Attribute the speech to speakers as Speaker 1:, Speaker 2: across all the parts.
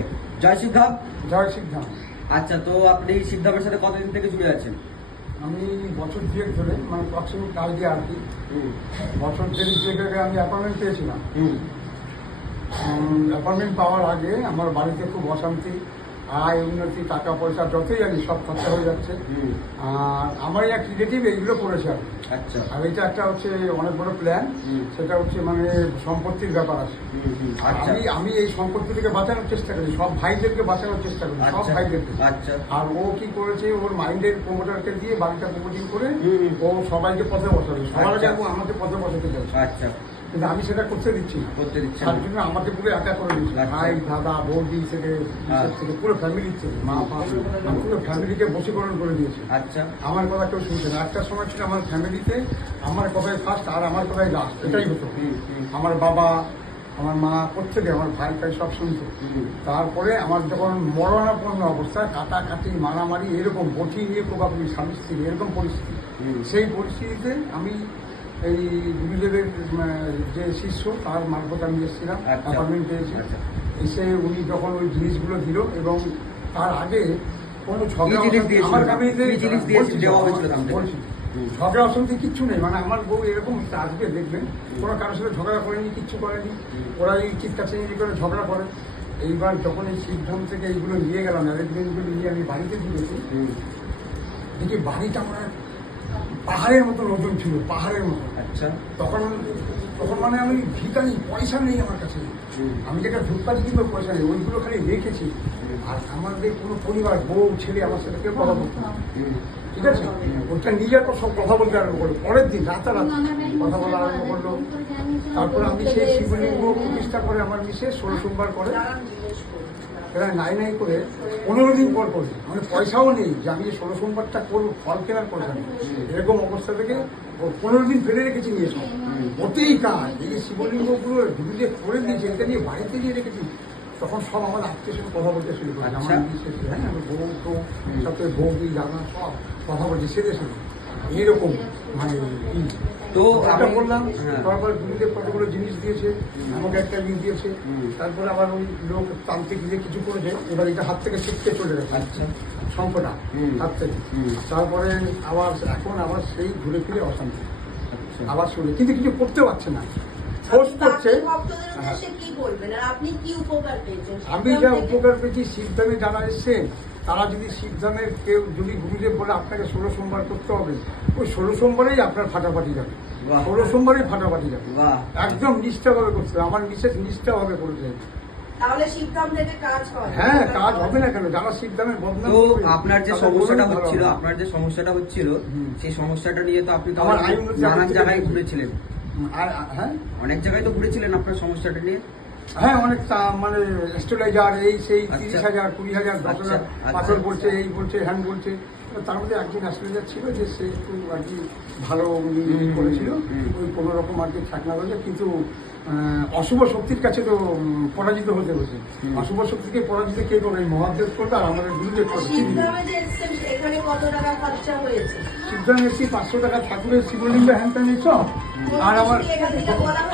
Speaker 1: ওকে। জয় সিদ্ধাম
Speaker 2: জয় সিদ্ধাম
Speaker 1: আচ্ছা তো আপনি সিদ্ধামের সাথে কতদিন থেকে জুড়ে আছেন?
Speaker 2: আমি বছর দুয়েক ধরে মানে প্রক্সিমিক কালকে আর কি। বছর দেড়েক দুয়েক আগে আমি অ্যাপয়েন্টমেন্ট পেয়েছিলাম।
Speaker 1: হুম।
Speaker 2: অ্যাপয়েন্টমেন্ট পাওয়ার আগে আমার বাড়িতে খুব অশান্তি। আয় উন্নতি টাকা পয়সা যতই জানি সব খরচা হয়ে যাচ্ছে। আর আমার এক রিলেটিভ এইগুলো করেছে আর
Speaker 1: আচ্ছা।
Speaker 2: আর এটা একটা হচ্ছে অনেক বড় প্ল্যান সেটা হচ্ছে মানে সম্পত্তির ব্যাপার আছে।
Speaker 1: আচ্ছা।
Speaker 2: আমি আমি এই সম্পত্তি থেকে বাঁচানোর চেষ্টা করি। সব ভাইদেরকে বাঁচানোর চেষ্টা করি সব
Speaker 1: আচ্ছা।
Speaker 2: ভাইদেরকে।
Speaker 1: আচ্ছা।
Speaker 2: আর ও কি করেছে ওর মাইন্ডের প্রমোটারকে দিয়ে বাড়িটা প্রমোটিং করে। ও সবাইকে পথে বসাবে। সবার আগে। আমাকে পথে বসাতে চাইছে।
Speaker 1: আচ্ছা।
Speaker 2: কিন্তু আমি সেটা করতে দিচ্ছি না।
Speaker 1: করতে দিচ্ছেন
Speaker 2: তার জন্য আমাকে পুরো একা করে দিচ্ছে।
Speaker 1: আচ্ছা।
Speaker 2: ভাই দাদা বৌদি থেকে। থেকে পুরো ফ্যামিলি থেকে মা বাবা। পুরো ফ্যামিলিকে বশীকরণ করে দিয়েছি।
Speaker 1: আচ্ছা।
Speaker 2: আমার কথা কেউ শুনছে না। একটা সময় ছিল আমার ফ্যামিলিতে আমার কথাই ফার্স্ট আর আমার কথাই লাস্ট এটাই হতো। আমার বাবা আমার মা প্রত্যেকে আমার ভাই ভাই সব শুনতো। তারপরে আমার যখন মরণাপন্ন অবস্থা কাটাকাটি মারামারি এরকম বটি নিয়ে কোপাকুপি স্বামী স্ত্রী এরকম পরিস্থিতি। সেই পরিস্থিতিতে আমি এই গুরুদেবের যে শিষ্য তার মারফত আমি এসেছিলাম
Speaker 1: আচ্ছা।
Speaker 2: অ্যাপয়েন্টমেন্ট পেয়েছি।
Speaker 1: আচ্ছা।
Speaker 2: এসে উনি যখন ওই জিনিসগুলো দিল এবং তার আগে কোনো ঝগড়া আমার। ঝগড়া অশান্তি কিচ্ছু নেই। মানে আমার বউ এরকম আসবে দেখবেন কোনো কারোর সাথে ঝগড়া করেনি কিচ্ছু করেনি। ওরা এই চিৎকার চেঞ্জি করে ঝগড়া করে। এইবার যখন এই সিদ্ধান্ত থেকে এইগুলো নিয়ে গেলাম অ্যারেঞ্জমেন্টগুলো নিয়ে আমি বাড়িতে ঢুকেছি। দেখি বাড়িটা আমার পাহাড়ের মতো ওজন ছিল পাহাড়ের মতো।
Speaker 1: আচ্ছা।
Speaker 2: তখন তখন মানে আমি ভিকারি পয়সা নেই আমার কাছে। আমি যেটা ঢুকপাতি কিনবো পয়সা নেই ওইগুলো খালি রেখেছি। আর আমাদের কোনো পরিবার বউ ছেলে আমার সাথে কেউ কথা বলতো না। ঠিক আছে? ওটা নিজের পর সব কথা বলতে আরম্ভ করল পরের দিন রাতারাত কথা বলা আরম্ভ করল। তারপর আমি সেই শিবলিঙ্গ প্রতিষ্ঠা করে আমার মিসে ষোলো সোমবার করে। এরা নাই নাই করে পনেরো দিন পর করে মানে পয়সাও নেই যে আমি ষোলো সোমবারটা করব ফল কেনার পয়সা নেই। এরকম অবস্থা থেকে ও পনেরো দিন ফেলে রেখেছি নিয়ে সব ওতেই কাজ। এই যে শিবলিঙ্গগুলো যে করে দিয়েছে এটা নিয়ে বাড়িতে নিয়ে রেখেছি। তখন সব আমার আত্মীয় সঙ্গে কথা বলতে শুরু করে।
Speaker 1: আচ্ছা।
Speaker 2: আমার হ্যাঁ আমার বউ তো সাথে বৌদি দাদা সব কথা বলছে সেদের সঙ্গে এরকম মানে
Speaker 1: তো আমি-
Speaker 2: বললাম
Speaker 1: হ্যাঁ।
Speaker 2: তারপর গুরুদেব কতগুলো জিনিস দিয়েছে আমাকে একটা জিনিস দিয়েছে
Speaker 1: হুম।
Speaker 2: তারপরে আবার ওই লোক তান্ত্রিক দিয়ে কিছু করেছে এবার এটা হাত থেকে ছিটকে চলে গেছে।
Speaker 1: আচ্ছা।
Speaker 2: শঙ্কটা হাত থেকে। তারপরে আবার এখন আবার সেই ঘুরে ফিরে অশান্তি।
Speaker 1: আচ্ছা।
Speaker 2: আবার শুনে। কিন্তু কিছু করতে পারছে না। ফোর্স করছে
Speaker 3: আপনি ভক্তদের উদ্দেশ্যে কি বলবেন? আর আপনি কি উপকার পেয়েছেন?
Speaker 2: আমি যা উপকার পেয়েছি শিবধামে যারা এসছেন তারা যদি শিবধামের কেউ যদি গুরুদেব বলে আপনাকে ষোলো সোমবার করতে হবে ওই ষোলো সোমবারেই আপনার ফাটাফাটি যাবে। ষোলো সোমবারেই ফাটাফাটি যাবে। একদম নিষ্ঠাভাবে করতে হবে। আমার বিশেষ নিষ্ঠাভাবে করেছে
Speaker 3: তাহলে শিবধাম থেকে কাজ হয়।
Speaker 2: হ্যাঁ কাজ হবে না কেন? যারা
Speaker 1: তো আপনার যে সমস্যাটা হচ্ছিল আপনার যে সমস্যাটা হচ্ছিল সেই সমস্যাটা নিয়ে তো আপনি নানান জায়গায় ঘুরেছিলেন।
Speaker 2: আর- হ্যাঁ?
Speaker 1: অনেক জায়গায় তো ঘুরেছিলেন আপনার সমস্যাটা নিয়ে।
Speaker 2: হ্যাঁ অনেক মানে স্টেবিলাইজার এই সেই
Speaker 1: আচ্ছা।
Speaker 2: তিরিশ হাজার কুড়ি হাজার দশ
Speaker 1: আচ্ছা,
Speaker 2: হাজার
Speaker 1: আচ্ছা।
Speaker 2: পাথর বলছে এই বলছে হ্যান্ড বলছে তার মধ্যে একজন স্টেলাইজার ছিল যে সে একটু আর কি ভালো করেছিল ওই কোনো রকম আর কি ছাকনা কিন্তু অশুভ শক্তির কাছে তো পরাজিত হতে
Speaker 1: হুম।
Speaker 2: অশুভ শক্তিকে পরাজিত কে এই মহাদেব করবে আর আমাদের গুরুদেব করবে।
Speaker 3: শিবধামে এখানে কত টাকা খরচা হয়েছে?
Speaker 2: সিদ্ধান্ত এসেছি পাঁচশো টাকা ঠাকুরের শিবলিঙ্গ হ্যান্ড নিচ্ছ আর আমার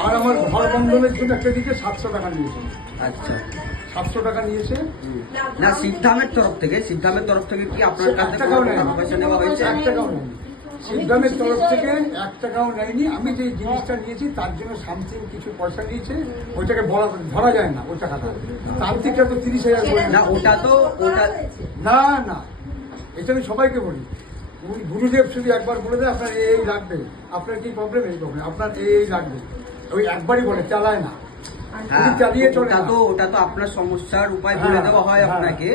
Speaker 2: আর আমার ঘর বন্ধনের জন্য একটা দিকে সাতশো টাকা নিয়েছে।
Speaker 1: আচ্ছা।
Speaker 2: সাতশো টাকা নিয়েছে।
Speaker 1: না সিদ্ধামের তরফ থেকে সিদ্ধামের তরফ থেকে কি আপনার কাছ। টাকা পয়সা নেওয়া হয়েছে?
Speaker 2: এক টাকাও সিদ্ধামের তরফ থেকে এক টাকাও নেয়নি। আমি যে জিনিসটা নিয়েছি তার জন্য সামথিং কিছু পয়সা নিয়েছে ওইটাকে বলা ধরা যায় না ওই টাকাটা। তান্ত্রিকটা তো তিরিশ হাজার করে
Speaker 1: না ওটা তো ওটা
Speaker 2: না না। এটা আমি সবাইকে বলি। গুরুদেব শুধু একবার বলে দেয় আপনার এই লাগবে। আপনার কি প্রবলেম এই প্রবলেম আপনার এই এই লাগবে। ওই একবারই বলে চালায় না। চালিয়ে চলে
Speaker 1: ওটা তো ওটা তো আপনার সমস্যার উপায় বলে
Speaker 2: হ্যাঁ,
Speaker 1: দেওয়া হয়
Speaker 2: হ্যাঁ।
Speaker 1: আপনাকে।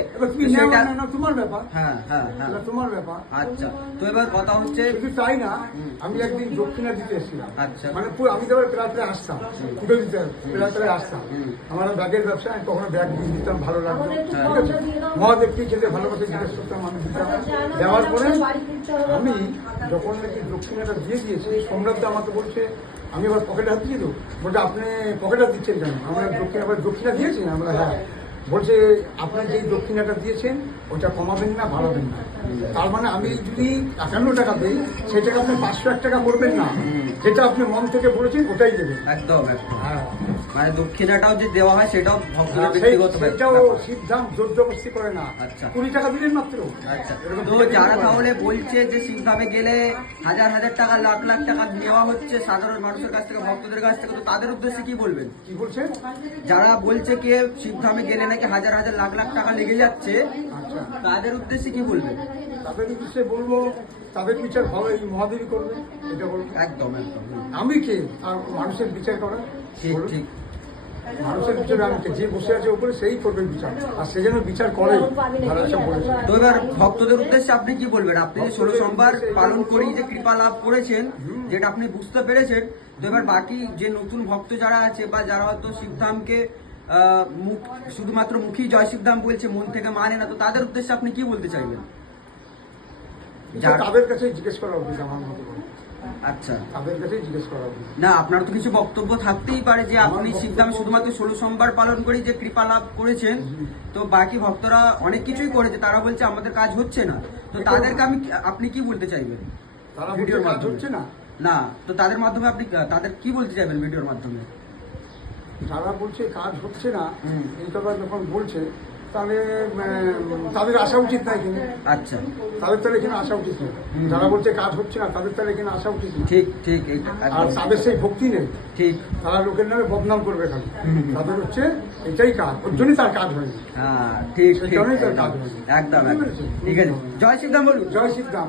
Speaker 1: সেটা
Speaker 2: তোমার ব্যাপার।
Speaker 1: হ্যাঁ হ্যাঁ হ্যাঁ।
Speaker 2: তোমার ব্যাপার।
Speaker 1: আচ্ছা তো এবার কথা হচ্ছে
Speaker 2: তাই না আমি একদিন দক্ষিণা দিতে এসেছিলাম।
Speaker 1: আচ্ছা।
Speaker 2: মানে পুরো আমি প্রাতে আসতাম পুজো দিতে প্রাতে আসতাম। আমার ব্যাগের ব্যবসা আমি কখনো ব্যাগ দিয়ে দিতাম ভালো লাগতো। ঠিক আছে
Speaker 3: ফোনটা দিয়ে দাও।
Speaker 2: মহাদেবকে খেতে ভালোবাসে জিজ্ঞেস করতাম আমি দিতাম? দেওয়ার পরে আমি যখন নাকি দক্ষিণাটা দিয়ে দিয়েছি সম্রাট আমাকে বলছে আমি আবার পকেটে হাত দিয়ে দেবো। বলছে আপনি পকেটে হাত দিচ্ছেন কেন? আমরা দক্ষিণ আবার দক্ষিণা দিয়েছি আমরা হ্যাঁ। বলছে আপনি যেই দক্ষিণাটা দিয়েছেন ওটা কমাবেন না বাড়াবেন না। তার মানে আমি যদি একান্ন টাকা দিই সেটাকে আপনি পাঁচশো এক টাকা করবেন না। যেটা আপনি মন থেকে বলেছেন ওটাই দেবেন।
Speaker 1: একদম একদম।
Speaker 2: হ্যাঁ।
Speaker 1: মানে দক্ষিণাটাও যে দেওয়া হয় সেটাও ভক্তদের ব্যক্তিগত
Speaker 2: সেইটাও সিদ্ধান্ত জোর জবরদস্তি করে না।
Speaker 1: আচ্ছা।
Speaker 2: কুড়ি টাকা দিলেন মাত্র।
Speaker 1: আচ্ছা। তো যারা তাহলে বলছে যে সিংধামে গেলে হাজার হাজার টাকা লাখ লাখ টাকা নেওয়া হচ্ছে সাধারণ মানুষের কাছ থেকে ভক্তদের কাছ থেকে তো তাদের উদ্দেশ্যে কি বলবেন?
Speaker 2: কি বলছেন?
Speaker 1: যারা বলছে কে সিংধামে গেলে নাকি হাজার হাজার লাখ লাখ টাকা লেগে যাচ্ছে
Speaker 2: আচ্ছা।
Speaker 1: তাদের উদ্দেশ্যে কি বলবেন?
Speaker 2: তাদের উদ্দেশ্যে বলব তাদের বিচার ভালো এই মহাদেবী করবে এটা বলব
Speaker 1: একদম একদম।
Speaker 2: আমি কে? আর মানুষের বিচার করা?
Speaker 1: ঠিক ঠিক।
Speaker 2: মানুষের বিচারে আমি যে বসে আছে উপরে সেই করবে বিচার। আর সে যেন বিচার করে।
Speaker 1: তো এবার ভক্তদের উদ্দেশ্যে আপনি কি বলবেন? আপনি যে ষোলো সোমবার পালন করেই যে কৃপা লাভ করেছেন যেটা আপনি বুঝতে পেরেছেন তো এবার বাকি যে নতুন ভক্ত যারা আছে বা যারা হয়তো শিবধামকে আহ, মুখ শুধুমাত্র মুখী জয় শিবধাম বলছে মন থেকে মানে না তো তাদের উদ্দেশ্যে আপনি কি বলতে চাইবেন?
Speaker 2: তাদের কাছেই জিজ্ঞেস করা উচিত আমার মতো।
Speaker 1: আচ্ছা।
Speaker 2: তাদের কাছেই জিজ্ঞেস করা উচিত।
Speaker 1: না আপনার তো কিছু বক্তব্য থাকতেই পারে যে আপনি শিবধামে শুধুমাত্র ষোলো সোমবার পালন করেই যে কৃপা লাভ করেছেন তো বাকি ভক্তরা অনেক কিছুই করেছে তারা বলছে আমাদের কাজ হচ্ছে না। তো তাদেরকে আমি আপনি কি বলতে চাইবেন?
Speaker 2: তারা
Speaker 1: ভিডিওর মাধ্যমে।
Speaker 2: হচ্ছে না।
Speaker 1: না তো তাদের মাধ্যমে আপনি তাদের কি বলতে চাইবেন ভিডিওর মাধ্যমে?
Speaker 2: যারা বলছে কাজ হচ্ছে না। এই কথা যখন বলছে তাহলে তাদের আসা উচিত না এখানে।
Speaker 1: আচ্ছা।
Speaker 2: তাদের তাহলে এখানে আসা উচিত না। যারা বলছে কাজ হচ্ছে না তাদের তাহলে এখানে আসা উচিত না।
Speaker 1: ঠিক ঠিক
Speaker 2: আর তাদের সেই ভক্তি নেই।
Speaker 1: ঠিক।
Speaker 2: তারা লোকের নামে বদনাম করবে খালি। তাদের হচ্ছে এটাই কাজ। ওর জন্যই তার কাজ হয়নি।
Speaker 1: হ্যাঁ ঠিক
Speaker 2: সেই কারণেই তার কাজ
Speaker 1: একদম। ঠিক আছে। জয় সিদ্ধাম বলুন।
Speaker 2: জয় সিদ্ধাম